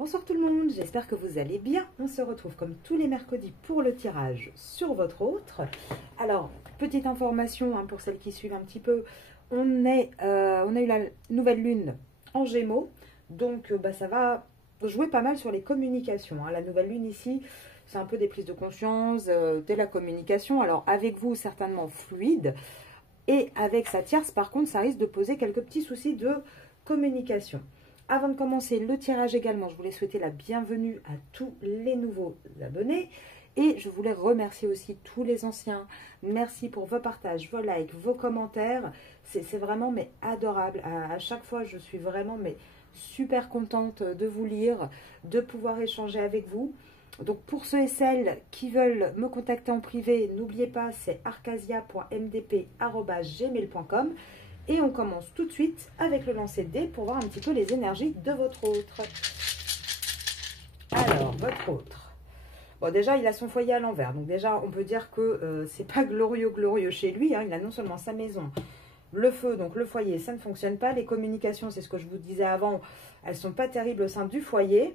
Bonsoir tout le monde, j'espère que vous allez bien. On se retrouve comme tous les mercredis pour le tirage sur votre autre. Alors, petite information pour celles qui suivent un petit peu. On a eu la nouvelle lune en Gémeaux, donc ça va jouer pas mal sur les communications. La nouvelle lune ici, c'est un peu des prises de conscience, de la communication. Alors avec vous, certainement fluide. Et avec sa tierce, par contre, ça risque de poser quelques petits soucis de communication. Avant de commencer le tirage également, je voulais souhaiter la bienvenue à tous les nouveaux abonnés. Et je voulais remercier aussi tous les anciens. Merci pour vos partages, vos likes, vos commentaires. C'est vraiment adorable. À chaque fois, je suis vraiment super contente de vous lire, de pouvoir échanger avec vous. Donc pour ceux et celles qui veulent me contacter en privé, n'oubliez pas, c'est arcasia.mdp@gmail.com. Et on commence tout de suite avec le lancer de dés pour voir un petit peu les énergies de votre autre. Alors, votre autre. Bon, déjà, il a son foyer à l'envers. Donc déjà, on peut dire que c'est pas glorieux chez lui. Il a non seulement sa maison, le feu, donc le foyer, ça ne fonctionne pas. Les communications, c'est ce que je vous disais avant, elles sont pas terribles au sein du foyer.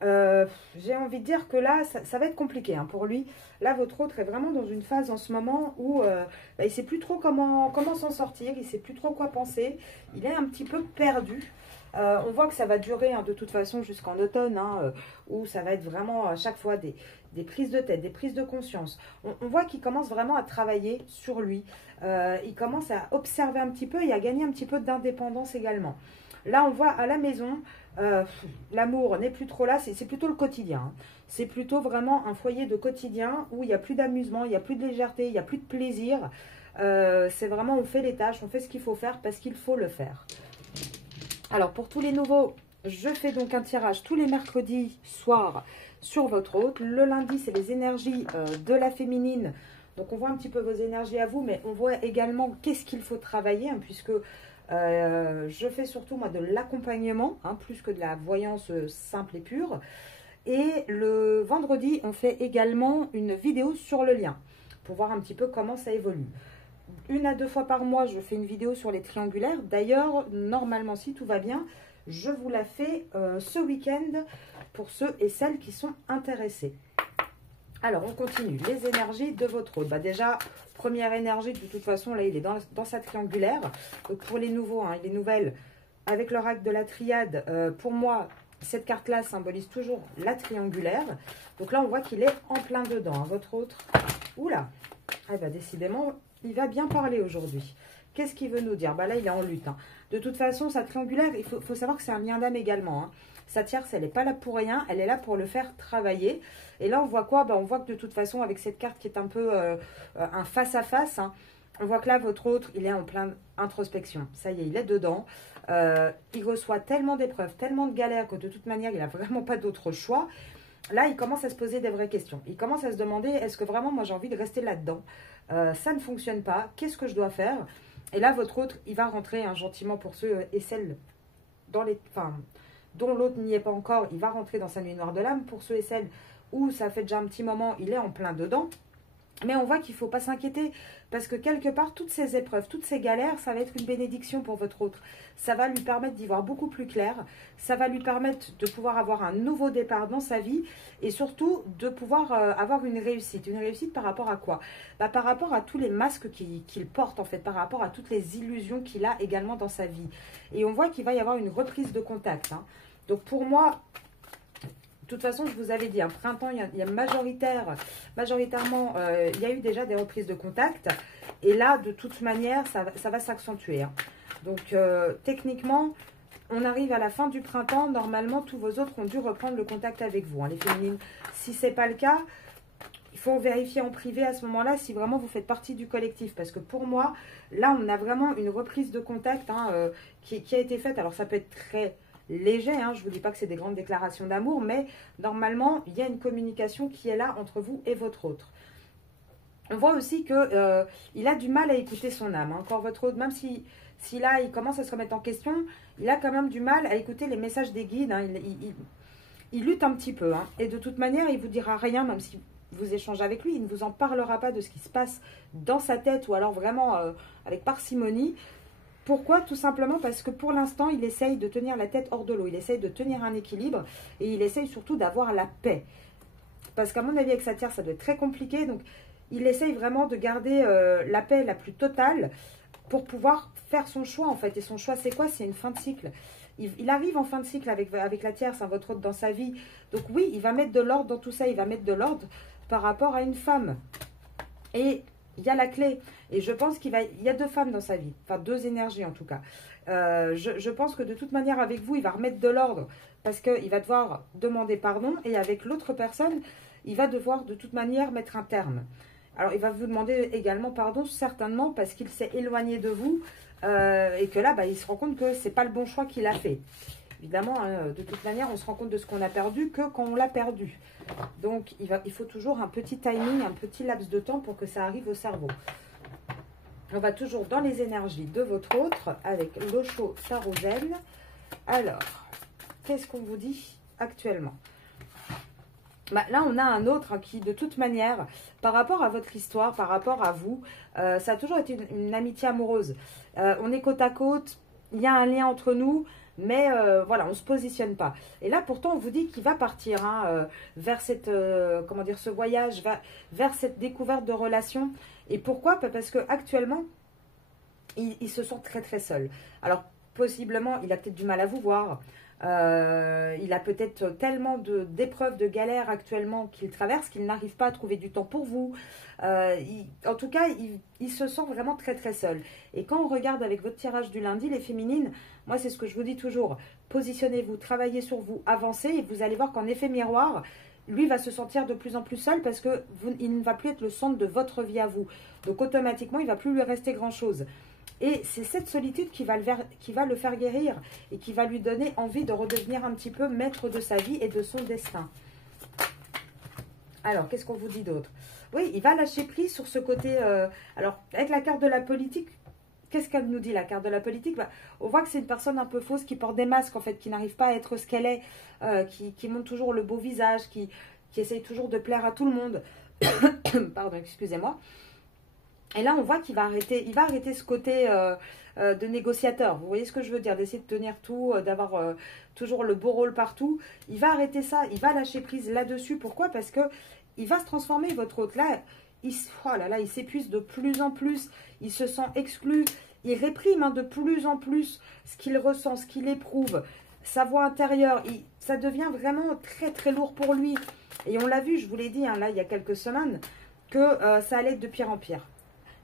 J'ai envie de dire que là, ça va être compliqué pour lui. Là, votre autre est vraiment dans une phase en ce moment où il ne sait plus trop comment s'en sortir, il ne sait plus trop quoi penser. Il est un petit peu perdu. On voit que ça va durer de toute façon jusqu'en automne, où ça va être vraiment à chaque fois des prises de tête, des prises de conscience. On voit qu'il commence vraiment à travailler sur lui. Il commence à observer un petit peu et à gagner un petit peu d'indépendance également. Là, on voit à la maison, l'amour n'est plus trop là, c'est plutôt le quotidien. C'est plutôt vraiment un foyer de quotidien où il n'y a plus d'amusement, il n'y a plus de légèreté, il n'y a plus de plaisir. C'est vraiment, on fait les tâches, on fait ce qu'il faut faire parce qu'il faut le faire. Alors, pour tous les nouveaux, je fais donc un tirage tous les mercredis soir sur votre autre. Le lundi, c'est les énergies de la féminine. Donc, on voit un petit peu vos énergies à vous, mais on voit également qu'est-ce qu'il faut travailler, puisque... je fais surtout moi de l'accompagnement, plus que de la voyance simple et pure. Et le vendredi, on fait également une vidéo sur le lien pour voir un petit peu comment ça évolue. 1 à 2 fois par mois, je fais une vidéo sur les triangulaires. D'ailleurs, normalement, si tout va bien, je vous la fais ce week-end pour ceux et celles qui sont intéressés. Alors, on continue. Les énergies de votre autre. Déjà, première énergie, de toute façon, là, il est dans sa triangulaire. Donc, pour les nouveaux et les nouvelles, avec l'oracle de la triade, pour moi, cette carte-là symbolise toujours la triangulaire. Donc là, on voit qu'il est en plein dedans. Votre autre, oula, décidément, il va bien parler aujourd'hui. Qu'est-ce qu'il veut nous dire? Là, il est en lutte. De toute façon, sa triangulaire, il faut savoir que c'est un lien d'âme également. Sa tierce, elle n'est pas là pour rien, elle est là pour le faire travailler. Et là, on voit quoi? On voit que de toute façon, avec cette carte qui est un peu un face-à-face, on voit que là, votre autre, il est en pleine introspection. Ça y est, il est dedans. Il reçoit tellement d'épreuves, tellement de galères que de toute manière, il n'a vraiment pas d'autre choix. Là, il commence à se poser des vraies questions. Il commence à se demander, est-ce que vraiment, moi, j'ai envie de rester là-dedans? Ça ne fonctionne pas. Qu'est-ce que je dois faire? Et là, votre autre, il va rentrer gentiment pour ceux et celles dont l'autre n'y est pas encore. Il va rentrer dans sa nuit noire de l'âme. Pour ceux et celles où ça fait déjà un petit moment, il est en plein dedans. Mais on voit qu'il ne faut pas s'inquiéter parce que quelque part, toutes ces épreuves, toutes ces galères, ça va être une bénédiction pour votre autre. Ça va lui permettre d'y voir beaucoup plus clair. Ça va lui permettre de pouvoir avoir un nouveau départ dans sa vie et surtout de pouvoir avoir une réussite. Une réussite par rapport à quoi? Par rapport à tous les masques qu'il porte en fait, par rapport à toutes les illusions qu'il a également dans sa vie. Et on voit qu'il va y avoir une reprise de contact. Donc pour moi... De toute façon, je vous avais dit, un printemps, il y a majoritairement, il y a eu déjà des reprises de contact. Et là, de toute manière, ça va s'accentuer. Donc, techniquement, on arrive à la fin du printemps. Normalement, tous vos autres ont dû reprendre le contact avec vous, les féminines. Si ce n'est pas le cas, il faut vérifier en privé à ce moment-là si vraiment vous faites partie du collectif. Parce que pour moi, là, on a vraiment une reprise de contact qui a été faite. Alors, ça peut être très... léger, je ne vous dis pas que c'est des grandes déclarations d'amour, mais normalement, il y a une communication qui est là entre vous et votre autre. On voit aussi qu'il a du mal à écouter son âme. Encore votre autre, même si là, il commence à se remettre en question, il a quand même du mal à écouter les messages des guides. Il lutte un petit peu. Et de toute manière, il ne vous dira rien, même si vous échangez avec lui. Il ne vous en parlera pas de ce qui se passe dans sa tête ou alors vraiment avec parcimonie. Pourquoi? Tout simplement parce que pour l'instant, il essaye de tenir la tête hors de l'eau. Il essaye de tenir un équilibre et il essaye surtout d'avoir la paix. Parce qu'à mon avis, avec sa Tierce, ça doit être très compliqué. Donc, il essaye vraiment de garder la paix la plus totale pour pouvoir faire son choix, en fait. Et son choix, c'est quoi? C'est une fin de cycle. Il arrive en fin de cycle avec la Tierce, hein, votre hôte dans sa vie. Donc oui, il va mettre de l'ordre dans tout ça. Il va mettre de l'ordre par rapport à une femme. Et il y a la clé. Et je pense il y a deux femmes dans sa vie. Enfin, deux énergies en tout cas. Je pense que de toute manière, avec vous, il va remettre de l'ordre. Parce qu'il va devoir demander pardon. Et avec l'autre personne, il va devoir de toute manière mettre un terme. Alors, il va vous demander également pardon, certainement, parce qu'il s'est éloigné de vous. Et que là, il se rend compte que ce n'est pas le bon choix qu'il a fait. Évidemment, hein, de toute manière, on se rend compte de ce qu'on a perdu que quand on l'a perdu. Donc, il faut toujours un petit timing, un petit laps de temps pour que ça arrive au cerveau. On va toujours dans les énergies de votre autre avec l'Osho Sarozen. Alors, qu'est-ce qu'on vous dit actuellement? Là, on a un autre qui, de toute manière, par rapport à votre histoire, par rapport à vous, ça a toujours été une amitié amoureuse. On est côte à côte, il y a un lien entre nous, mais voilà, on ne se positionne pas. Et là, pourtant, on vous dit qu'il va partir vers cette, comment dire, ce voyage, vers cette découverte de relation. Et pourquoi? Parce qu'actuellement, il se sent très très seul. Alors, possiblement, il a peut-être du mal à vous voir. Il a peut-être tellement d'épreuves, de galères actuellement qu'il traverse qu'il n'arrive pas à trouver du temps pour vous. En tout cas, il se sent vraiment très très seul. Et quand on regarde avec votre tirage du lundi, les féminines, moi c'est ce que je vous dis toujours, positionnez-vous, travaillez sur vous, avancez et vous allez voir qu'en effet miroir, lui va se sentir de plus en plus seul parce que il ne va plus être le centre de votre vie à vous. Donc automatiquement, il ne va plus lui rester grand-chose. Et c'est cette solitude qui va le faire guérir et qui va lui donner envie de redevenir un petit peu maître de sa vie et de son destin. Alors, qu'est-ce qu'on vous dit d'autre? Oui, il va lâcher prise sur ce côté... alors, avec la carte de la politique, qu'est-ce qu'elle nous dit, la carte de la politique? On voit que c'est une personne un peu fausse qui porte des masques, en fait, qui n'arrive pas à être ce qu'elle est, qui montre toujours le beau visage, qui essaye toujours de plaire à tout le monde. Pardon, excusez-moi. Et là, on voit qu'il va arrêter, ce côté de négociateur. Vous voyez ce que je veux dire? D'essayer de tenir tout, d'avoir toujours le beau rôle partout. Il va arrêter ça, il va lâcher prise là-dessus. Pourquoi? Parce que il va se transformer, votre hôte. Là, il s'épuise de plus en plus. Il se sent exclu. Il réprime de plus en plus ce qu'il ressent, ce qu'il éprouve. Sa voix intérieure, ça devient vraiment très très lourd pour lui. Et on l'a vu, je vous l'ai dit, là, il y a quelques semaines, que ça allait être de pire en pire.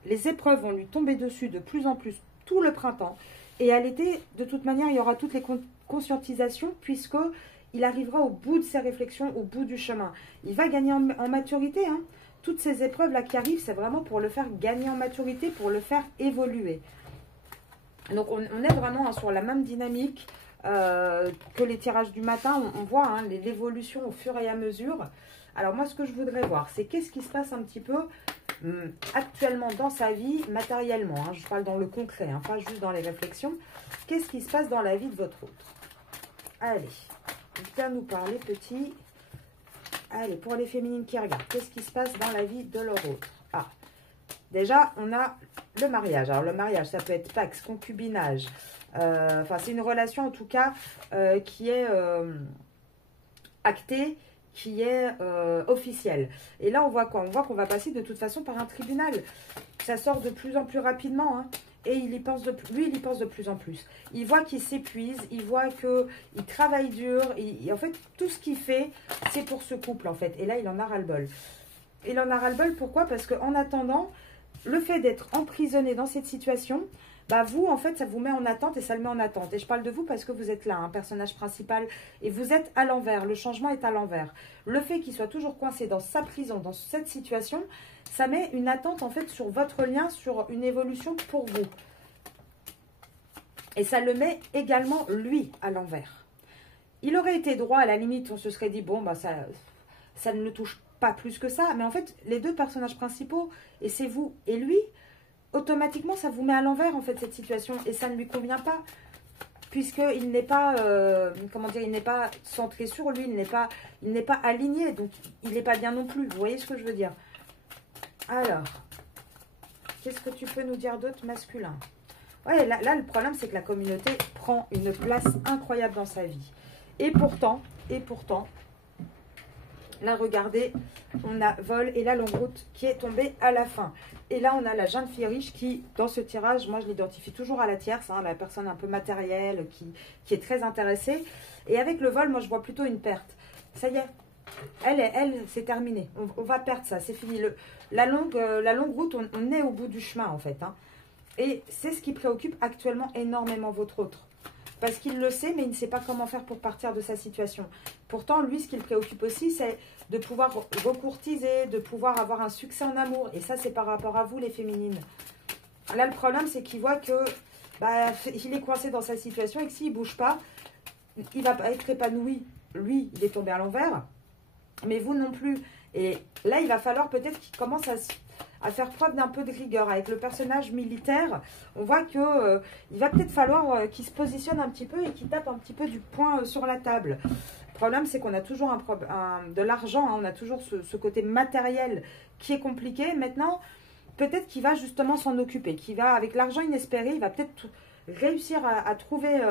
Les épreuves vont lui tomber dessus de plus en plus tout le printemps. Et à l'été, de toute manière, il y aura toutes les conscientisations puisqu'il arrivera au bout de ses réflexions, au bout du chemin. Il va gagner en maturité. Hein. Toutes ces épreuves-là qui arrivent, c'est vraiment pour le faire gagner en maturité, pour le faire évoluer. Donc, on est vraiment sur la même dynamique que les tirages du matin. On voit l'évolution au fur et à mesure. Alors, moi, ce que je voudrais voir, c'est qu'est-ce qui se passe un petit peu actuellement dans sa vie, matériellement, je parle dans le concret, pas juste dans les réflexions. Qu'est-ce qui se passe dans la vie de votre autre? Allez, viens nous parler, petit. Allez, pour les féminines qui regardent, qu'est-ce qui se passe dans la vie de leur autre? Déjà, on a le mariage. Alors, le mariage, ça peut être pax, concubinage. Enfin, c'est une relation, en tout cas, qui est actée, qui est officielle. Et là, on voit quoi? On voit qu'on va passer de toute façon par un tribunal. Ça sort de plus en plus rapidement. Et il y pense lui, il y pense de plus en plus. Il voit qu'il s'épuise, il voit qu'il travaille dur. En fait, tout ce qu'il fait, c'est pour ce couple, en fait. Et là, il en a ras-le-bol. Il en a ras-le-bol, pourquoi? Parce qu'en attendant, le fait d'être emprisonné dans cette situation... vous, en fait, ça vous met en attente et ça le met en attente. Et je parle de vous parce que vous êtes là, un personnage principal, et vous êtes à l'envers. Le changement est à l'envers. Le fait qu'il soit toujours coincé dans sa prison, dans cette situation, ça met une attente, en fait, sur votre lien, sur une évolution pour vous. Et ça le met également, lui, à l'envers. Il aurait été droit, à la limite, on se serait dit, bon, ça ne le touche pas plus que ça. Mais en fait, les deux personnages principaux, et c'est vous et lui, automatiquement, ça vous met à l'envers, en fait, cette situation. Et ça ne lui convient pas. Puisqu'il n'est pas, il n'est pas centré sur lui. Il n'est pas aligné. Donc, il n'est pas bien non plus. Vous voyez ce que je veux dire? Alors, qu'est-ce que tu peux nous dire d'autre, masculin? Ouais, là, le problème, c'est que la communauté prend une place incroyable dans sa vie. Et pourtant, là, regardez, on a vol et la longue route qui est tombée à la fin. Et là, on a la jeune fille riche qui, dans ce tirage, moi, je l'identifie toujours à la tierce, hein, la personne un peu matérielle qui est très intéressée. Et avec le vol, moi, je vois plutôt une perte. Ça y est, elle c'est terminé. On va perdre ça, c'est fini. La longue route, on est au bout du chemin, en fait. Hein. Et c'est ce qui préoccupe actuellement énormément votre autre. Parce qu'il le sait, mais il ne sait pas comment faire pour partir de sa situation. Pourtant, lui, ce qui le préoccupe aussi, c'est de pouvoir recourtiser, de pouvoir avoir un succès en amour. Et ça, c'est par rapport à vous, les féminines. Là, le problème, c'est qu'il voit que il est coincé dans sa situation et que s'il ne bouge pas, il va pas être épanoui. Lui, il est tombé à l'envers, mais vous non plus. Et là, il va falloir peut-être qu'il commence à faire preuve d'un peu de rigueur. Avec le personnage militaire, on voit que il va peut-être falloir qu'il se positionne un petit peu et qu'il tape un petit peu du poing sur la table. Le problème, c'est qu'on a toujours de l'argent, hein, on a toujours ce côté matériel qui est compliqué. Maintenant, peut-être qu'il va justement s'en occuper, qu'il va, avec l'argent inespéré, il va peut-être réussir à trouver...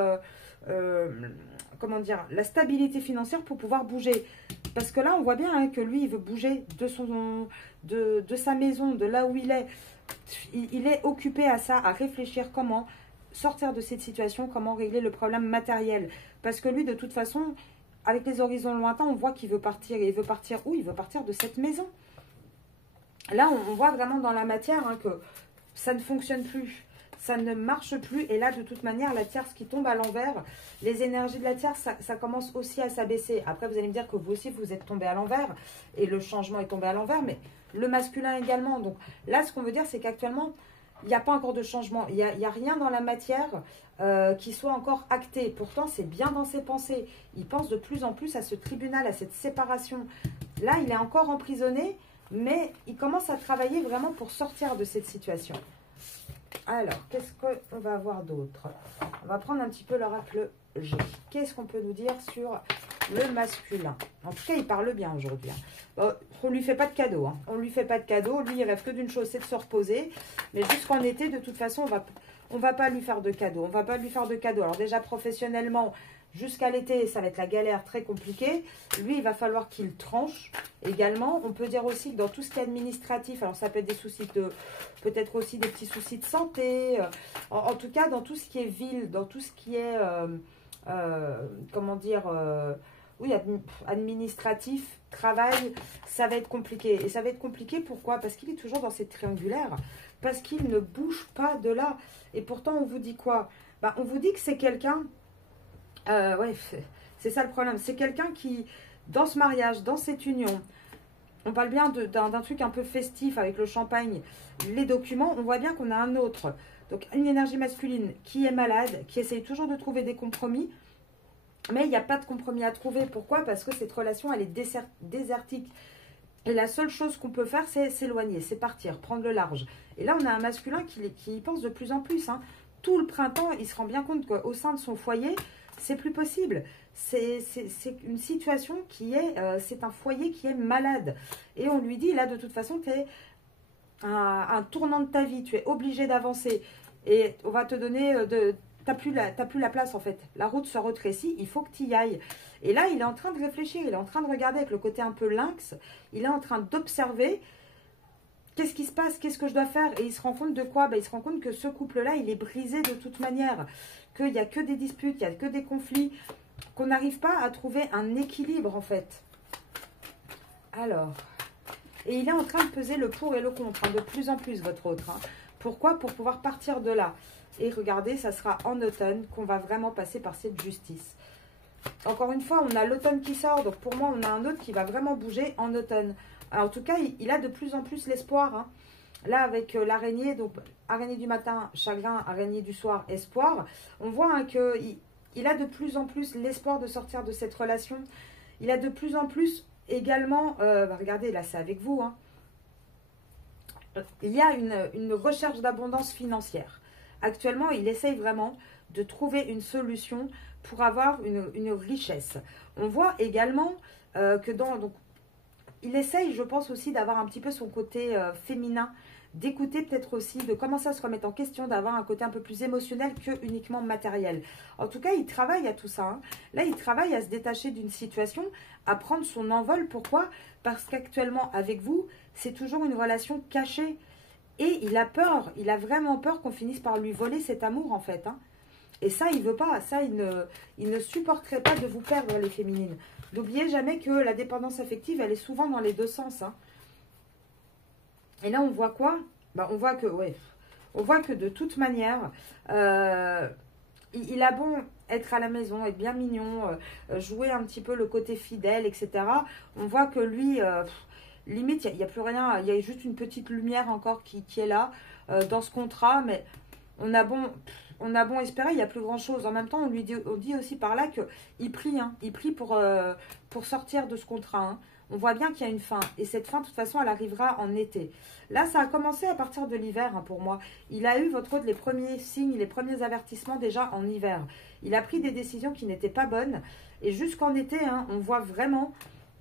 comment dire, la stabilité financière pour pouvoir bouger. Parce que là, on voit bien hein, que lui, il veut bouger de sa maison, de là où il est. Il est occupé à ça, à réfléchir comment sortir de cette situation, comment régler le problème matériel. Parce que lui, de toute façon, avec les horizons lointains, on voit qu'il veut partir. Et il veut partir où? Il veut partir de cette maison. Là, on voit vraiment dans la matière hein, que ça ne fonctionne plus. Ça ne marche plus. Et là, de toute manière, la tierce qui tombe à l'envers, les énergies de la tierce, ça commence aussi à s'abaisser. Après, vous allez me dire que vous aussi, vous êtes tombé à l'envers. Et le changement est tombé à l'envers. Mais le masculin également. Donc là, ce qu'on veut dire, c'est qu'actuellement, il n'y a pas encore de changement. Il n'y a rien dans la matière qui soit encore acté. Pourtant, c'est bien dans ses pensées. Il pense de plus en plus à ce tribunal, à cette séparation. Là, il est encore emprisonné. Mais il commence à travailler vraiment pour sortir de cette situation. Alors, qu'est-ce qu'on va avoir d'autre? On va prendre un petit peu l'oracle G. Qu'est-ce qu'on peut nous dire sur le masculin? En tout cas, il parle bien aujourd'hui. Hein. Bon, on ne lui fait pas de cadeau. Hein. On ne lui fait pas de cadeau. Lui, il rêve que d'une chose, c'est de se reposer. Mais jusqu'en été, de toute façon, on va pas lui faire de cadeau. On va pas lui faire de cadeau. Alors déjà, professionnellement, jusqu'à l'été, ça va être la galère très compliquée. Lui, il va falloir qu'il tranche également. On peut dire aussi que dans tout ce qui est administratif, alors ça peut être des soucis peut-être aussi des petits soucis de santé. En tout cas, dans tout ce qui est ville, dans tout ce qui est, comment dire, oui, administratif, travail, ça va être compliqué. Et ça va être compliqué, pourquoi? Parce qu'il est toujours dans cette triangulaire. Parce qu'il ne bouge pas de là. Et pourtant, on vous dit quoi? On vous dit que c'est quelqu'un... ouais, c'est ça le problème. C'est quelqu'un qui, dans ce mariage, dans cette union, on parle bien d'un truc un peu festif avec le champagne, les documents, on voit bien qu'on a un autre. Donc, une énergie masculine qui est malade, qui essaye toujours de trouver des compromis, mais il n'y a pas de compromis à trouver. Pourquoi? Parce que cette relation, elle est désertique. Et la seule chose qu'on peut faire, c'est s'éloigner, c'est partir, prendre le large. Et là, on a un masculin qui y pense de plus en plus. Hein. Tout le printemps, il se rend bien compte qu'au sein de son foyer, c'est plus possible. C'est une situation qui est... c'est un foyer qui est malade. Et on lui dit, là, de toute façon, tu es un tournant de ta vie. Tu es obligé d'avancer. Et on va te donner... T'as plus la place, en fait. La route se rétrécit. Il faut que tu y ailles. Et là, il est en train de réfléchir. Il est en train de regarder avec le côté un peu lynx. Il est en train d'observer... Qu'est-ce qui se passe? Qu'est-ce que je dois faire? Et il se rend compte de quoi? Il se rend compte que ce couple-là, il est brisé de toute manière. Qu'il n'y a que des disputes, qu'il n'y a que des conflits. Qu'on n'arrive pas à trouver un équilibre, en fait. Alors. Et il est en train de peser le pour et le contre. Hein, de plus en plus, votre autre. Hein. Pourquoi? Pour pouvoir partir de là. Et regardez, ça sera en automne qu'on va vraiment passer par cette justice. Encore une fois, on a l'automne qui sort. Donc pour moi, on a un autre qui va vraiment bouger en automne. Alors, en tout cas, il a de plus en plus l'espoir. Hein. Là, avec l'araignée, donc araignée du matin, chagrin, araignée du soir, espoir. On voit hein, qu'il a de plus en plus l'espoir de sortir de cette relation. Il a de plus en plus également... regardez, là, c'est avec vous. Hein. Il y a une recherche d'abondance financière. Actuellement, il essaye vraiment de trouver une solution pour avoir une richesse. On voit également que donc, il essaye, je pense aussi, d'avoir un petit peu son côté féminin, d'écouter peut-être aussi, de commencer à se remettre en question, d'avoir un côté un peu plus émotionnel que uniquement matériel. En tout cas, il travaille à tout ça. Hein. Là, il travaille à se détacher d'une situation, à prendre son envol. Pourquoi? Parce qu'actuellement, avec vous, c'est toujours une relation cachée. Et il a peur, il a vraiment peur qu'on finisse par lui voler cet amour, en fait. Hein. Et ça, il veut pas. Ça, il ne supporterait pas de vous perdre, les féminines. N'oubliez jamais que la dépendance affective, elle est souvent dans les deux sens. Hein. Et là, on voit quoi? On voit que, ouais, on voit que de toute manière, il a bon être à la maison, être bien mignon, jouer un petit peu le côté fidèle, etc. On voit que lui, limite, il n'y a plus rien, il y a juste une petite lumière encore qui est là dans ce contrat, mais on a bon espérer, il n'y a plus grand chose. En même temps, on dit aussi par là qu'il prie, hein, il prie pour sortir de ce contrat. Hein. On voit bien qu'il y a une fin. Et cette fin, de toute façon, elle arrivera en été. Là, ça a commencé à partir de l'hiver hein, pour moi. Il a eu, votre hôte, les premiers signes, les premiers avertissements déjà en hiver. Il a pris des décisions qui n'étaient pas bonnes. Et jusqu'en été, hein, on voit vraiment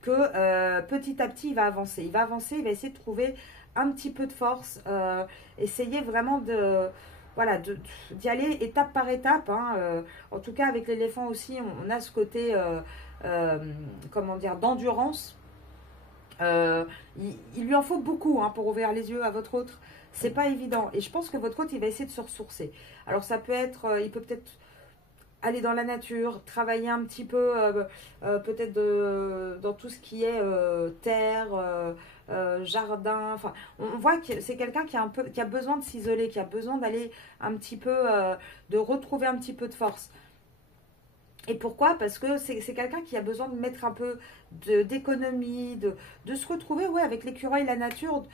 que petit à petit, il va avancer. Il va avancer, il va essayer de trouver un petit peu de force. Essayer vraiment de... Voilà, d'y aller étape par étape. Hein, en tout cas, avec l'éléphant aussi, on a ce côté, comment dire, d'endurance. Il lui en faut beaucoup hein, pour ouvrir les yeux à votre autre. C'est pas évident. Et je pense que votre autre, il va essayer de se ressourcer. Alors, ça peut être, il peut peut-être aller dans la nature, travailler un petit peu, peut-être dans tout ce qui est terre, jardin. Enfin, on voit que c'est quelqu'un qui a besoin de s'isoler, qui a besoin d'aller un petit peu, de retrouver un petit peu de force. Et pourquoi? Parce que c'est quelqu'un qui a besoin de mettre un peu d'économie, de se retrouver ouais, avec l'écureuil, la nature,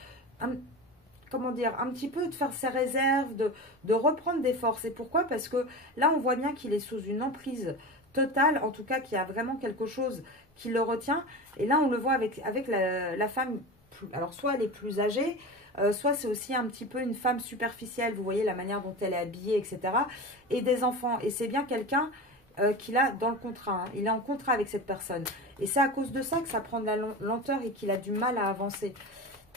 comment dire, un petit peu de faire ses réserves, de reprendre des forces. Et pourquoi? Parce que là, on voit bien qu'il est sous une emprise totale, en tout cas, qu'il y a vraiment quelque chose qui le retient. Et là, on le voit avec la femme, alors soit elle est plus âgée, soit c'est aussi un petit peu une femme superficielle, vous voyez la manière dont elle est habillée, etc. Et des enfants. Et c'est bien quelqu'un qu'il a dans le contrat. Hein. Il est en contrat avec cette personne. Et c'est à cause de ça que ça prend de la lenteur et qu'il a du mal à avancer.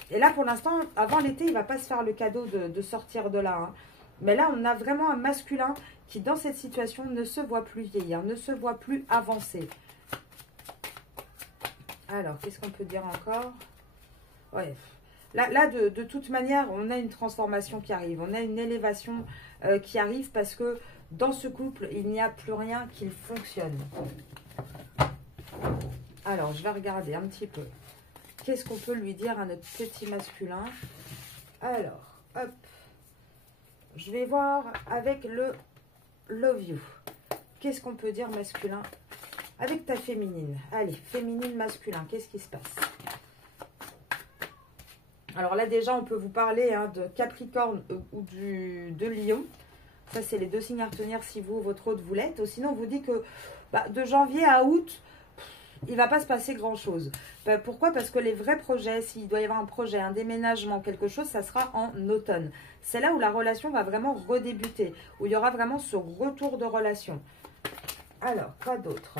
Et là, pour l'instant, avant l'été, il ne va pas se faire le cadeau de sortir de là. Hein. Mais là, on a vraiment un masculin qui, dans cette situation, ne se voit plus vieillir, ne se voit plus avancer. Alors, qu'est-ce qu'on peut dire encore? Ouais. Là de toute manière, on a une transformation qui arrive. On a une élévation qui arrive parce que dans ce couple, il n'y a plus rien qui fonctionne. Alors, je vais regarder un petit peu. Qu'est-ce qu'on peut lui dire à notre petit masculin? Alors, hop. Je vais voir avec le Love You. Qu'est-ce qu'on peut dire masculin avec ta féminine? Allez, féminine, masculin, qu'est-ce qui se passe? Alors là, déjà, on peut vous parler hein, de Capricorne ou de Lion. Ça, c'est les deux signes à retenir si vous, votre hôte, vous l'êtes. Sinon, on vous dit que de janvier à août, il ne va pas se passer grand-chose. Pourquoi? Parce que les vrais projets, s'il doit y avoir un projet, un déménagement, quelque chose, ça sera en automne. C'est là où la relation va vraiment redébuter, où il y aura vraiment ce retour de relation. Alors, quoi d'autre?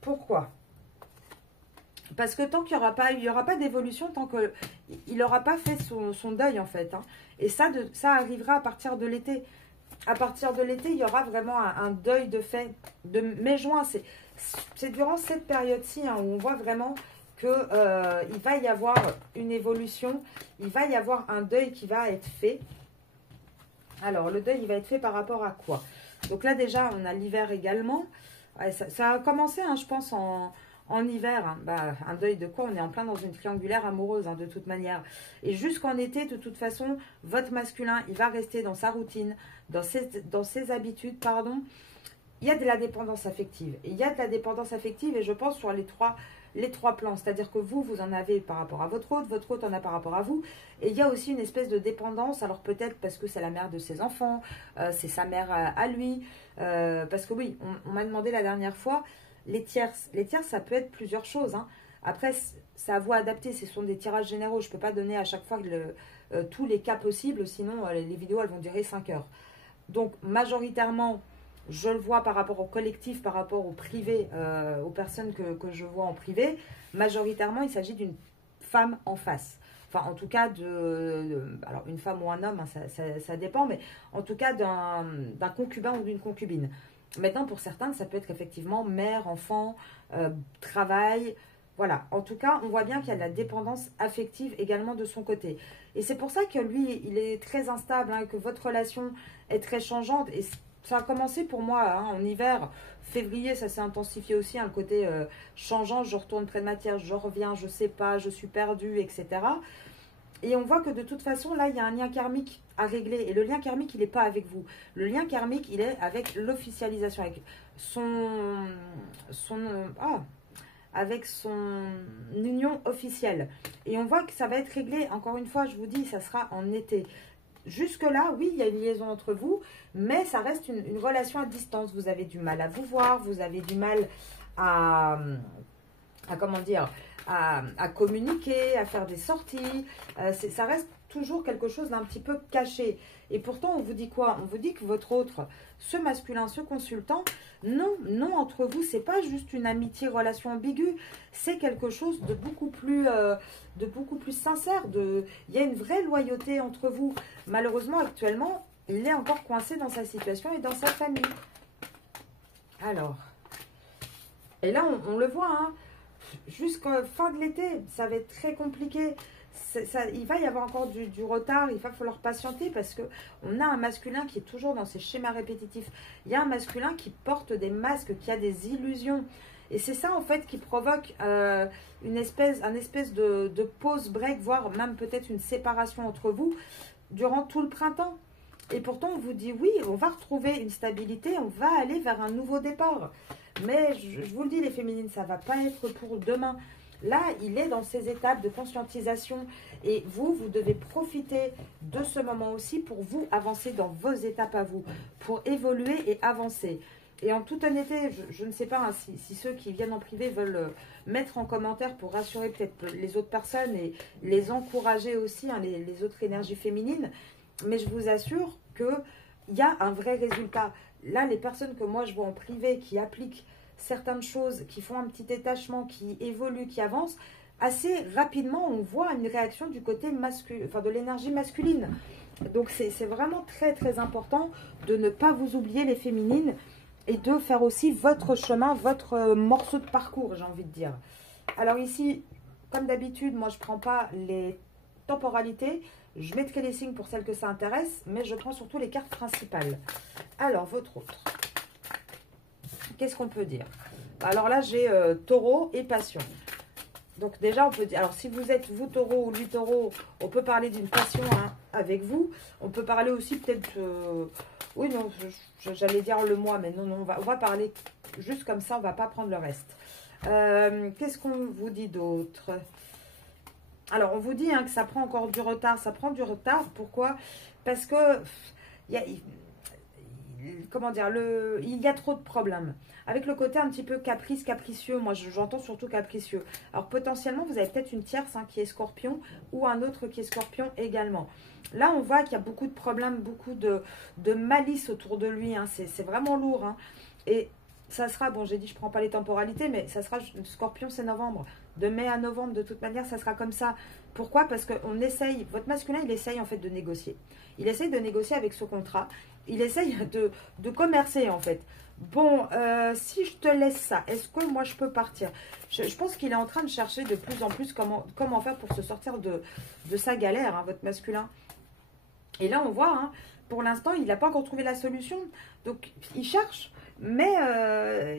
Pourquoi? Parce que tant qu'il n'y aura pas d'évolution, tant qu'il n'aura pas fait son deuil, en fait. Hein. Et ça arrivera à partir de l'été. À partir de l'été, il y aura vraiment un deuil de fait. De mai-juin, c'est durant cette période-ci hein, où on voit vraiment qu'il va y avoir une évolution. Il va y avoir un deuil qui va être fait. Alors, le deuil, il va être fait par rapport à quoi? Donc là, déjà, on a l'hiver également. Ouais, ça a commencé, hein, je pense, en hiver. Hein. Un deuil de quoi? On est en plein dans une triangulaire amoureuse, hein, de toute manière. Et jusqu'en été, de toute façon, votre masculin, il va rester dans sa routine, dans ses habitudes, pardon. Il y a de la dépendance affective. Et il y a de la dépendance affective, et je pense sur les trois plans. C'est-à-dire que vous en avez par rapport à votre hôte en a par rapport à vous. Et il y a aussi une espèce de dépendance. Alors peut-être parce que c'est la mère de ses enfants, c'est sa mère à lui. Parce que oui, on m'a demandé la dernière fois, les tierces, ça peut être plusieurs choses. Hein. Après, c'est à vous adapter. Ce sont des tirages généraux. Je ne peux pas donner à chaque fois tous les cas possibles. Sinon, les vidéos, elles vont durer 5 heures. Donc, majoritairement, je le vois par rapport au collectif, par rapport au privé, aux personnes que je vois en privé. Majoritairement, il s'agit d'une femme en face. enfin en tout cas alors une femme ou un homme, hein, ça dépend, mais en tout cas d'un concubin ou d'une concubine. Maintenant, pour certains, ça peut être effectivement mère, enfant, travail, voilà. En tout cas, on voit bien qu'il y a de la dépendance affective également de son côté. Et c'est pour ça que lui, il est très instable, hein, que votre relation est très changeante. Et ça a commencé pour moi hein, en hiver. Février, ça s'est intensifié aussi, un côté changeant. Je retourne près de ma terre, je reviens, je sais pas, je suis perdue, etc. Et on voit que de toute façon, là, il y a un lien karmique à régler. Et le lien karmique, il n'est pas avec vous. Le lien karmique, il est avec l'officialisation, avec avec son union officielle. Et on voit que ça va être réglé. Encore une fois, je vous dis, ça sera en été. Jusque-là, oui, il y a une liaison entre vous, mais ça reste une relation à distance. Vous avez du mal à vous voir, vous avez du mal à comment dire, à communiquer, à faire des sorties. Ça reste toujours quelque chose d'un petit peu caché. Et pourtant, on vous dit quoi? On vous dit que votre autre, ce masculin, ce consultant, non, entre vous, c'est pas juste une amitié, relation ambiguë, c'est quelque chose de beaucoup plus sincère. Il y a une vraie loyauté entre vous. Malheureusement, actuellement, il est encore coincé dans sa situation et dans sa famille. Alors, et là, on le voit, hein, jusqu'à fin de l'été, ça va être très compliqué. Il va y avoir encore du retard, il va falloir patienter parce qu'on a un masculin qui est toujours dans ses schémas répétitifs. Il y a un masculin qui porte des masques, qui a des illusions. Et c'est ça en fait qui provoque un espèce de pause break, voire même peut-être une séparation entre vous durant tout le printemps. Et pourtant on vous dit oui, on va retrouver une stabilité, on va aller vers un nouveau départ. Mais je vous le dis les féminines, ça ne va pas être pour demain. Là, il est dans ces étapes de conscientisation et vous devez profiter de ce moment aussi pour vous avancer dans vos étapes à vous, pour évoluer et avancer. Et en toute honnêteté, je ne sais pas hein, si ceux qui viennent en privé veulent mettre en commentaire pour rassurer peut-être les autres personnes et les encourager aussi, hein, les autres énergies féminines, mais je vous assure qu'il y a un vrai résultat. Là, les personnes que moi je vois en privé qui appliquent certaines choses, qui font un petit détachement, qui évoluent, qui avancent, assez rapidement, on voit une réaction du côté masculin, enfin de l'énergie masculine. Donc, c'est vraiment très, très important de ne pas vous oublier les féminines et de faire aussi votre chemin, votre morceau de parcours, j'ai envie de dire. Alors ici, comme d'habitude, moi, je ne prends pas les temporalités. Je mettrai les signes pour celles que ça intéresse, mais je prends surtout les cartes principales. Alors, votre autre. Qu'est-ce qu'on peut dire? Alors là, j'ai taureau et passion. Donc déjà, on peut dire, alors si vous êtes vous taureau ou lui taureau, on peut parler d'une passion hein, avec vous. On peut parler aussi peut-être, oui non, j'allais dire le moi, mais non, on va parler juste comme ça, on va pas prendre le reste. Qu'est-ce qu'on vous dit d'autre? Alors on vous dit hein, que ça prend encore du retard, ça prend du retard, pourquoi? Parce que, comment dire, il y a trop de problèmes. Avec le côté un petit peu capricieux, moi j'entends surtout capricieux. Alors potentiellement vous avez peut-être une tierce hein, qui est scorpion ou un autre qui est scorpion également. Là on voit qu'il y a beaucoup de problèmes, beaucoup de malice autour de lui, hein. C'est vraiment lourd. Hein. Et ça sera, bon j'ai dit je ne prends pas les temporalités, mais ça sera, scorpion c'est novembre. De mai à novembre de toute manière ça sera comme ça. Pourquoi? Parce qu'on essaye, votre masculin il essaye en fait de négocier. Il essaye de négocier avec ce contrat. Il essaye de commercer en fait. Bon, si je te laisse ça, est-ce que moi je peux partir? Je pense qu'il est en train de chercher de plus en plus comment faire pour se sortir de sa galère, hein, votre masculin. Et là on voit, hein, pour l'instant il n'a pas encore trouvé la solution. Donc il cherche, mais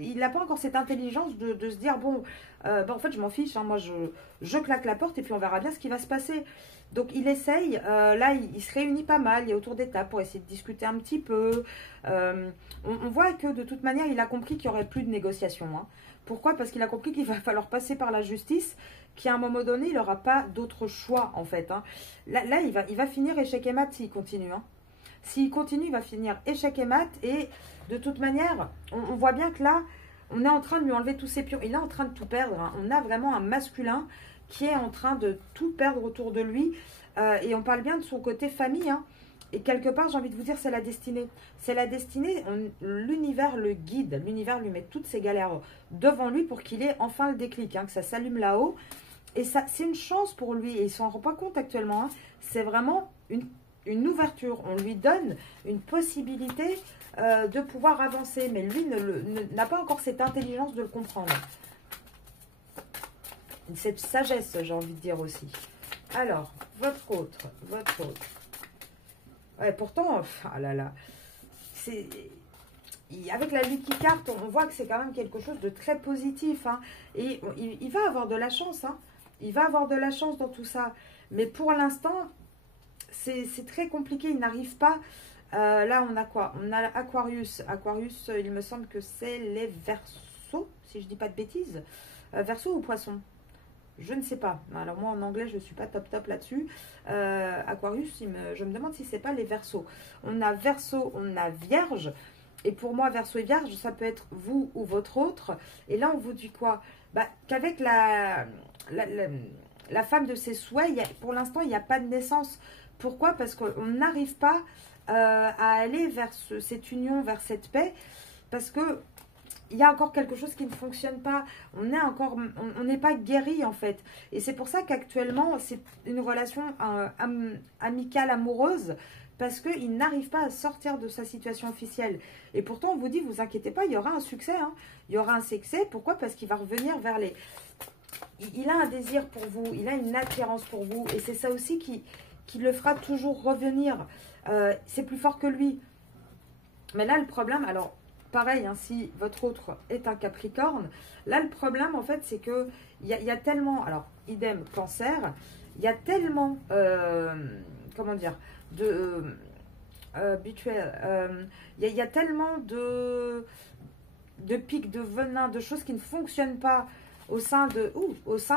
il n'a pas encore cette intelligence de se dire, bon, en fait je m'en fiche, hein, moi je claque la porte et puis on verra bien ce qui va se passer. Donc il essaye, là il se réunit pas mal, il est autour des tables pour essayer de discuter un petit peu. On voit que de toute manière il a compris qu'il n'y aurait plus de négociation. Hein. Pourquoi? Parce qu'il a compris qu'il va falloir passer par la justice, qu'à un moment donné il n'aura pas d'autre choix en fait. Hein. Là il va finir échec et mat s'il continue. Hein. S'il continue il va finir échec et mat et de toute manière on voit bien que là on est en train de lui enlever tous ses pions. Il est en train de tout perdre. Hein. On a vraiment un masculin qui est en train de tout perdre autour de lui. Et on parle bien de son côté famille. Hein. Et quelque part, j'ai envie de vous dire, c'est la destinée. C'est la destinée. L'univers le guide. L'univers lui met toutes ses galères devant lui pour qu'il ait enfin le déclic. Hein, que ça s'allume là-haut. Et ça, c'est une chance pour lui. Et il ne s'en rend pas compte actuellement. Hein. C'est vraiment une ouverture. On lui donne une possibilité de pouvoir avancer. Mais lui n'a pas encore cette intelligence de le comprendre. Cette sagesse, j'ai envie de dire aussi. Alors, votre autre. Ouais, pourtant, ah là là, c'est... Avec la Lucky Card, on voit que c'est quand même quelque chose de très positif. Hein. Et il va avoir de la chance. Hein. Il va avoir de la chance dans tout ça. Mais pour l'instant, c'est très compliqué. Il n'arrive pas. Là, on a quoi? On a Aquarius. Aquarius, il me semble que c'est les Verseaux, si je ne dis pas de bêtises. Verseaux ou Poissons? Je ne sais pas. Alors moi, en anglais, je ne suis pas top là-dessus. Aquarius, je me demande si ce n'est pas les Verseaux. On a Verseau, on a Vierge. Et pour moi, Verseau et Vierge, ça peut être vous ou votre autre. Et là, on vous dit quoi? Bah, qu'avec la femme de ses souhaits, pour l'instant, il n'y a pas de naissance. Pourquoi? Parce qu'on n'arrive pas à aller vers cette union, vers cette paix. Parce que il y a encore quelque chose qui ne fonctionne pas. On n'est pas guéri, en fait. Et c'est pour ça qu'actuellement, c'est une relation amicale, amoureuse, parce qu'il n'arrive pas à sortir de sa situation officielle. Et pourtant, on vous dit, vous inquiétez pas, il y aura un succès. Hein. Il y aura un succès. Pourquoi? Parce qu'il va revenir vers les... Il a un désir pour vous, il a une attirance pour vous. Et c'est ça aussi qui le fera toujours revenir. C'est plus fort que lui. Mais là, le problème... Alors, pareil, hein, si votre autre est un Capricorne, là, le problème, en fait, c'est que il y a tellement... Alors, idem, Cancer, il y a tellement... comment dire il y a tellement de pics, de venin, de choses qui ne fonctionnent pas au sein de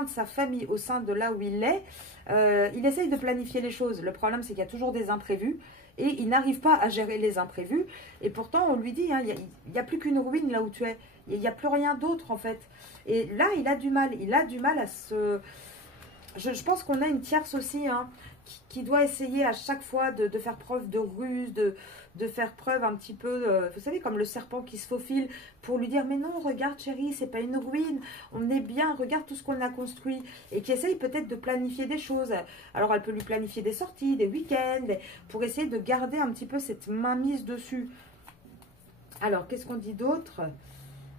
sa famille, au sein de là où il est. Il essaye de planifier les choses. Le problème, c'est qu'il y a toujours des imprévus et il n'arrive pas à gérer les imprévus. Et pourtant, on lui dit, hein, il n'y a plus qu'une ruine là où tu es. Il n'y a plus rien d'autre, en fait. Et là, il a du mal. Il a du mal à se... Je pense qu'on a une tierce aussi, hein, qui doit essayer à chaque fois de faire preuve de ruse, de faire preuve un petit peu, vous savez, comme le serpent qui se faufile pour lui dire, mais non, regarde chérie, c'est pas une ruine, on est bien, regarde tout ce qu'on a construit, et qui essaye peut-être de planifier des choses. Alors elle peut lui planifier des sorties, des week-ends, pour essayer de garder un petit peu cette mainmise dessus. Alors, qu'est-ce qu'on dit d'autre?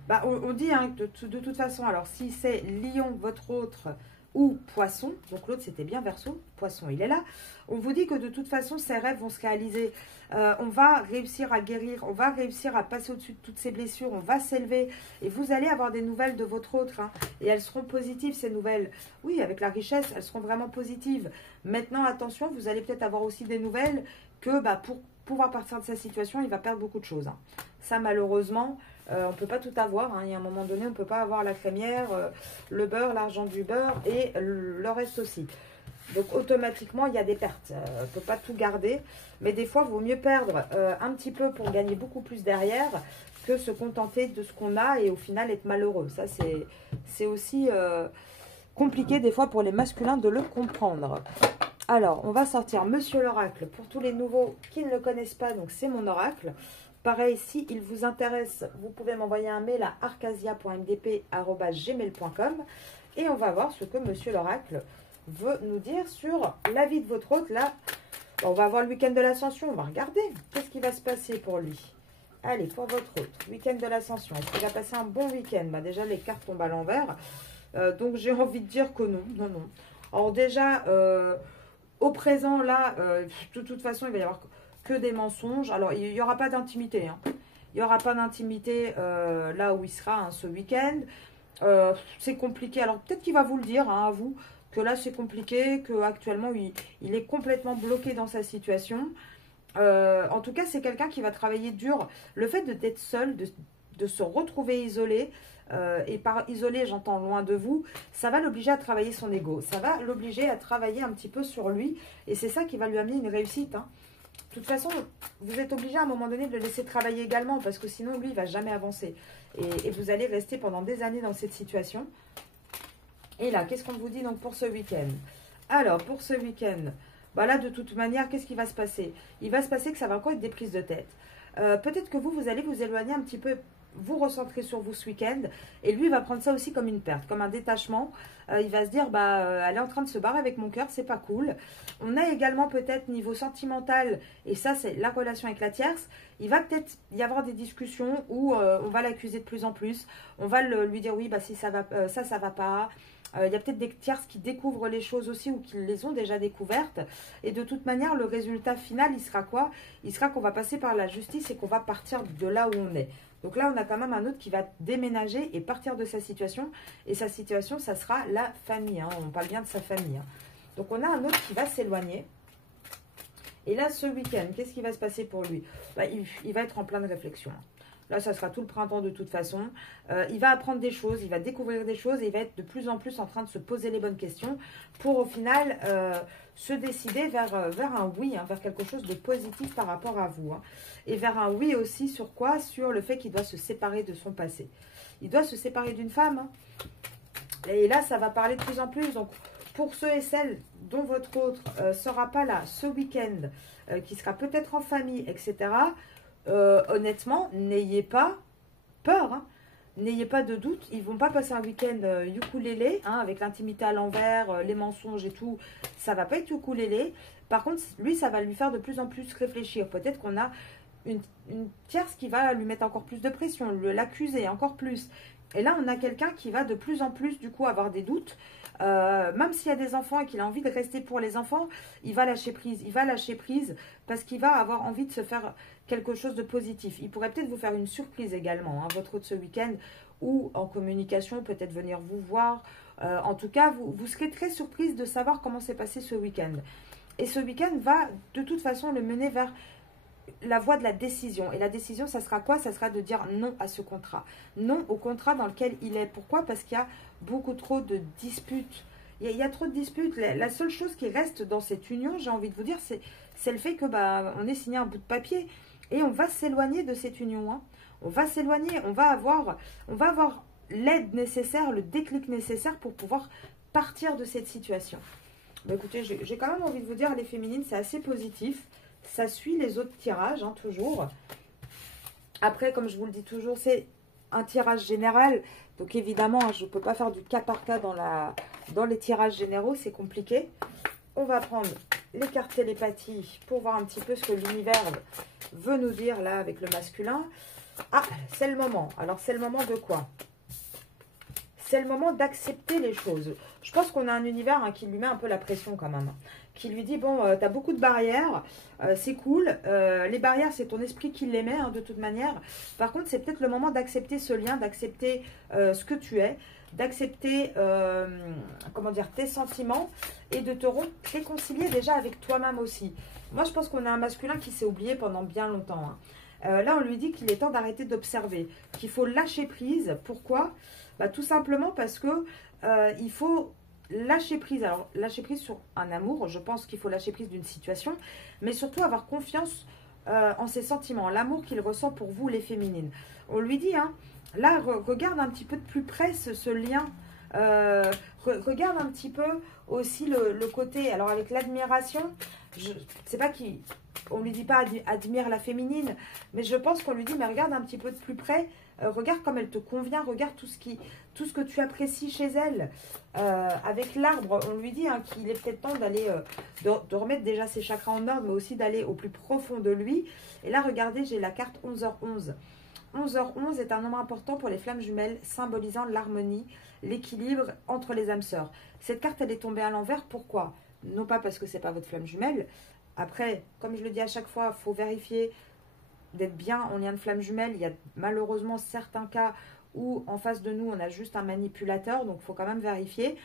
Bah, on dit, hein, de toute façon, alors si c'est Lion, votre autre... ou Poisson, donc l'autre c'était bien Verseau, Poisson il est là, on vous dit que de toute façon ces rêves vont se réaliser, on va réussir à guérir, on va réussir à passer au-dessus de toutes ces blessures, on va s'élever et vous allez avoir des nouvelles de votre autre, hein, et elles seront positives ces nouvelles, oui avec la richesse elles seront vraiment positives. Maintenant attention, vous allez peut-être avoir aussi des nouvelles que bah, pour pouvoir partir de sa situation il va perdre beaucoup de choses, hein. Ça malheureusement... on ne peut pas tout avoir, hein. Il y a un moment donné, on ne peut pas avoir la crémière, le beurre, l'argent du beurre et le reste aussi. Donc automatiquement, il y a des pertes. On ne peut pas tout garder, mais des fois, il vaut mieux perdre un petit peu pour gagner beaucoup plus derrière que se contenter de ce qu'on a et au final être malheureux. Ça, c'est aussi compliqué des fois pour les masculins de le comprendre. Alors, on va sortir Monsieur l'Oracle. Pour tous les nouveaux qui ne le connaissent pas, donc c'est mon oracle. Pareil, si il vous intéresse, vous pouvez m'envoyer un mail à arcasia.mdp@gmail.com et on va voir ce que Monsieur l'Oracle veut nous dire sur la vie de votre hôte. Là, on va voir le week-end de l'Ascension. On va regarder qu'est-ce qui va se passer pour lui. Allez, pour votre hôte, week-end de l'Ascension. Est-ce qu'il va passer un bon week-end? Bah, déjà, les cartes tombent à l'envers. Donc, j'ai envie de dire que non. Non, non. Alors, déjà, au présent, là, de toute façon, il va y avoir... que des mensonges. Alors, il n'y aura pas d'intimité. Hein. Il n'y aura pas d'intimité là où il sera hein, ce week-end. C'est compliqué. Alors, peut-être qu'il va vous le dire, hein, à vous, que là, c'est compliqué, qu'actuellement, il est complètement bloqué dans sa situation. En tout cas, c'est quelqu'un qui va travailler dur. Le fait d'être seul, de se retrouver isolé, et par isolé, j'entends loin de vous, ça va l'obliger à travailler son ego. Ça va l'obliger à travailler un petit peu sur lui. Et c'est ça qui va lui amener une réussite, hein. De toute façon, vous êtes obligé à un moment donné de le laisser travailler également parce que sinon, lui, il ne va jamais avancer. Et vous allez rester pendant des années dans cette situation. Et là, qu'est-ce qu'on vous dit donc pour ce week-end? Alors, pour ce week-end, bah là, de toute manière, qu'est-ce qui va se passer? Il va se passer que ça va encore être des prises de tête. Peut-être que vous allez vous éloigner un petit peu. vous recentrer sur vous ce week-end. Et lui va prendre ça aussi comme une perte, comme un détachement. Il va se dire, elle est en train de se barrer avec mon cœur, c'est pas cool. On a également peut-être niveau sentimental, et ça c'est la relation avec la tierce, il va peut-être y avoir des discussions où on va l'accuser de plus en plus. On va lui dire, oui, si ça va, ça va pas. Il y a peut-être des tierces qui découvrent les choses aussi ou qui les ont déjà découvertes. Et de toute manière, le résultat final, il sera quoi? Il sera qu'on va passer par la justice et qu'on va partir de là où on est. Donc là, on a quand même un autre qui va déménager et partir de sa situation. Et sa situation, ça sera la famille. On parle bien de sa famille. Donc on a un autre qui va s'éloigner. Et là, ce week-end, qu'est-ce qui va se passer pour lui? Il va être en pleine réflexion. Là, ça sera tout le printemps de toute façon. Il va apprendre des choses, il va découvrir des choses et il va être de plus en plus en train de se poser les bonnes questions pour au final se décider vers un oui, vers quelque chose de positif par rapport à vous. Et vers un oui aussi sur quoi? Sur le fait qu'il doit se séparer de son passé. Il doit se séparer d'une femme. Et là, ça va parler de plus en plus. Donc, pour ceux et celles dont votre autre ne sera pas là ce week-end, qui sera peut-être en famille, etc., honnêtement, n'ayez pas peur, n'ayez pas de doute. Ils vont pas passer un week-end ukulélé, avec l'intimité à l'envers, les mensonges et tout. Ça va pas être ukulélé. Par contre, lui, ça va lui faire de plus en plus réfléchir. Peut-être qu'on a une tierce qui va lui mettre encore plus de pression, l'accuser encore plus. Et là, on a quelqu'un qui va de plus en plus, du coup, avoir des doutes. Même s'il y a des enfants et qu'il a envie de rester pour les enfants, il va lâcher prise. Il va lâcher prise parce qu'il va avoir envie de se faire quelque chose de positif. Il pourrait peut-être vous faire une surprise également, votre autre ce week-end, ou en communication, peut-être venir vous voir. En tout cas, vous serez très surprise de savoir comment s'est passé ce week-end. Et ce week-end va de toute façon le mener vers la voie de la décision. Et la décision, ça sera quoi? Ça sera de dire non à ce contrat. Non au contrat dans lequel il est. Pourquoi? Parce qu'il y a beaucoup trop de disputes. Il y a trop de disputes. La seule chose qui reste dans cette union, j'ai envie de vous dire, c'est le fait que on ait signé un bout de papier. Et on va s'éloigner de cette union. On va s'éloigner. On va avoir l'aide nécessaire, le déclic nécessaire pour pouvoir partir de cette situation. Écoutez, j'ai quand même envie de vous dire, les féminines, c'est assez positif. Ça suit les autres tirages, toujours. Après, comme je vous le dis toujours, c'est un tirage général. Donc, évidemment, je ne peux pas faire du cas par cas dans les tirages généraux. C'est compliqué. On va prendre les cartes télépathie pour voir un petit peu ce que l'univers veut nous dire, là, avec le masculin. Ah, c'est le moment. Alors, c'est le moment de quoi? C'est le moment d'accepter les choses. Je pense qu'on a un univers qui lui met un peu la pression quand même. Qui lui dit, bon, tu as beaucoup de barrières, c'est cool. Les barrières, c'est ton esprit qui les met, de toute manière. Par contre, c'est peut-être le moment d'accepter ce lien, d'accepter ce que tu es, d'accepter, comment dire, tes sentiments et de te réconcilier déjà avec toi-même aussi. Moi, je pense qu'on a un masculin qui s'est oublié pendant bien longtemps. Là, on lui dit qu'il est temps d'arrêter d'observer, qu'il faut lâcher prise. Pourquoi? Tout simplement parce que il faut lâcher prise. Alors, lâcher prise sur un amour, je pense qu'il faut lâcher prise d'une situation, mais surtout avoir confiance en ses sentiments, l'amour qu'il ressent pour vous, les féminines. On lui dit, là, regarde un petit peu de plus près ce lien. Regarde un petit peu aussi le côté, alors avec l'admiration, je sais pas qui, on lui dit pas admire la féminine, mais je pense qu'on lui dit, mais regarde un petit peu de plus près, regarde comme elle te convient, regarde tout ce que tu apprécies chez elle. Avec l'arbre, on lui dit qu'il est peut-être temps d'aller, de remettre déjà ses chakras en ordre, mais aussi d'aller au plus profond de lui. Et là, regardez, j'ai la carte 11h11. 11h11 est un nombre important pour les flammes jumelles, symbolisant l'harmonie, l'équilibre entre les âmes sœurs. Cette carte, elle est tombée à l'envers. Pourquoi? Non pas parce que c'est pas votre flamme jumelle. Après, comme je le dis à chaque fois, il faut vérifier d'être bien en lien de flamme jumelle. Il y a malheureusement certains cas où en face de nous, on a juste un manipulateur. Donc, il faut quand même vérifier.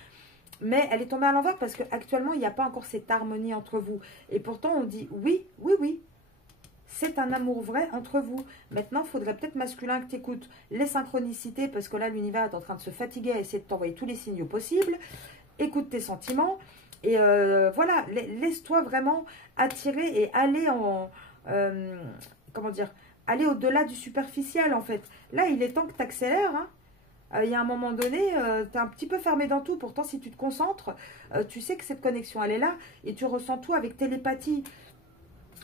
Mais elle est tombée à l'envers parce qu'actuellement, il n'y a pas encore cette harmonie entre vous. Et pourtant, on dit oui, oui, oui. C'est un amour vrai entre vous. Maintenant, il faudrait peut-être masculin que tu écoutes les synchronicités parce que là, l'univers est en train de se fatiguer à essayer de t'envoyer tous les signaux possibles. Écoute tes sentiments et voilà, laisse-toi vraiment attirer et aller comment dire, aller au-delà du superficiel en fait. Là, il est temps que tu accélères. Il y a un moment donné, tu es un petit peu fermé dans tout. Pourtant, si tu te concentres, tu sais que cette connexion, elle est là et tu ressens tout avec télépathie,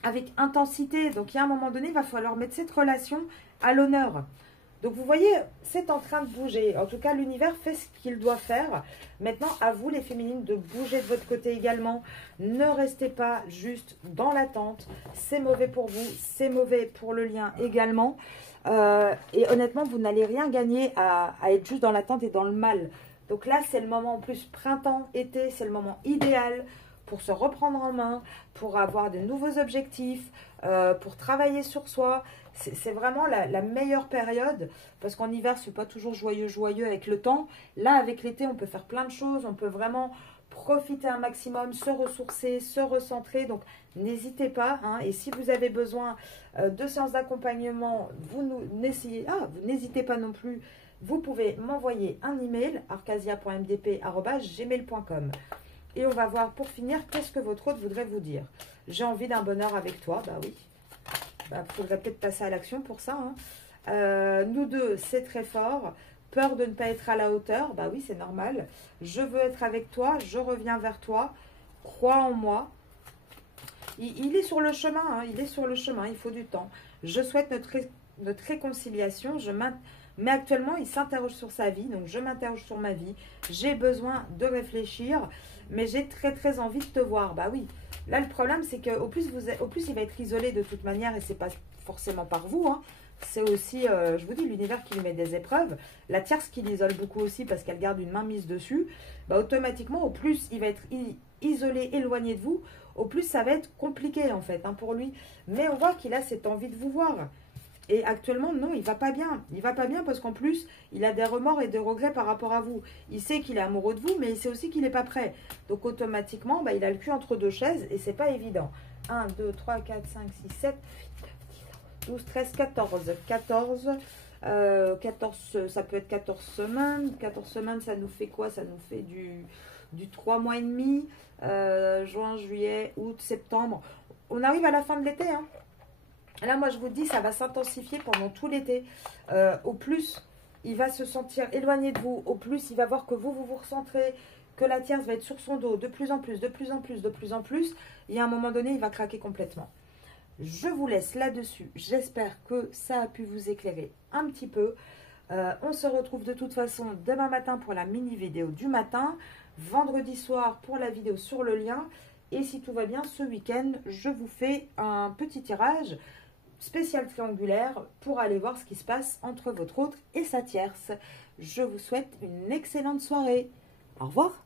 avec intensité. Donc, il y a un moment donné, il va falloir mettre cette relation à l'honneur. Donc vous voyez, c'est en train de bouger. En tout cas, l'univers fait ce qu'il doit faire. Maintenant, à vous les féminines de bouger de votre côté également. Ne restez pas juste dans l'attente. C'est mauvais pour vous, c'est mauvais pour le lien également. Et honnêtement, vous n'allez rien gagner à être juste dans l'attente et dans le mal. Donc là, c'est le moment en plus printemps, été, c'est le moment idéal pour se reprendre en main, pour avoir de nouveaux objectifs, pour travailler sur soi. C'est vraiment la meilleure période, parce qu'en hiver, c'est pas toujours joyeux avec le temps. Là, avec l'été, on peut faire plein de choses, on peut vraiment profiter un maximum, se ressourcer, se recentrer. Donc, n'hésitez pas. Hein, et si vous avez besoin de séances d'accompagnement, vous n'hésitez pas non plus. Vous pouvez m'envoyer un email, arcasia.mdp@gmail.com. Et on va voir pour finir, qu'est-ce que votre hôte voudrait vous dire. J'ai envie d'un bonheur avec toi, bah oui. Faudrait peut-être passer à l'action pour ça. Hein. Nous deux, c'est très fort. Peur de ne pas être à la hauteur, bah oui, c'est normal. Je veux être avec toi, je reviens vers toi. Crois en moi. Il est sur le chemin, hein, il est sur le chemin, il faut du temps. Je souhaite notre réconciliation. Mais actuellement, il s'interroge sur sa vie, donc je m'interroge sur ma vie. J'ai besoin de réfléchir, mais j'ai très très envie de te voir. Bah oui. Là, le problème, c'est qu'au plus, il va être isolé de toute manière, et c'est pas forcément par vous. Hein. C'est aussi, je vous dis, l'univers qui lui met des épreuves. La tierce qui l'isole beaucoup aussi parce qu'elle garde une main mise dessus. Bah, automatiquement, au plus il va être isolé, éloigné de vous, au plus ça va être compliqué en fait hein, pour lui. Mais on voit qu'il a cette envie de vous voir. Et actuellement, non, il va pas bien. Il va pas bien parce qu'en plus, il a des remords et des regrets par rapport à vous. Il sait qu'il est amoureux de vous, mais il sait aussi qu'il n'est pas prêt. Donc, automatiquement, bah, il a le cul entre deux chaises et c'est pas évident. 1, 2, 3, 4, 5, 6, 7, 8, 12, 13, 14. 14, ça peut être 14 semaines. 14 semaines, ça nous fait quoi? Ça nous fait du 3 mois et demi. Juin, juillet, août, septembre. On arrive à la fin de l'été, hein. Là, moi, je vous dis, ça va s'intensifier pendant tout l'été. Au plus, il va se sentir éloigné de vous. Au plus, il va voir que vous vous recentrez, que la tierce va être sur son dos de plus en plus, de plus en plus, de plus en plus. Et à un moment donné, il va craquer complètement. Je vous laisse là-dessus. J'espère que ça a pu vous éclairer un petit peu. On se retrouve de toute façon demain matin pour la mini-vidéo du matin. Vendredi soir pour la vidéo sur le lien. Et si tout va bien, ce week-end, je vous fais un petit tirage spécial triangulaire pour aller voir ce qui se passe entre votre hôte et sa tierce. Je vous souhaite une excellente soirée. Au revoir.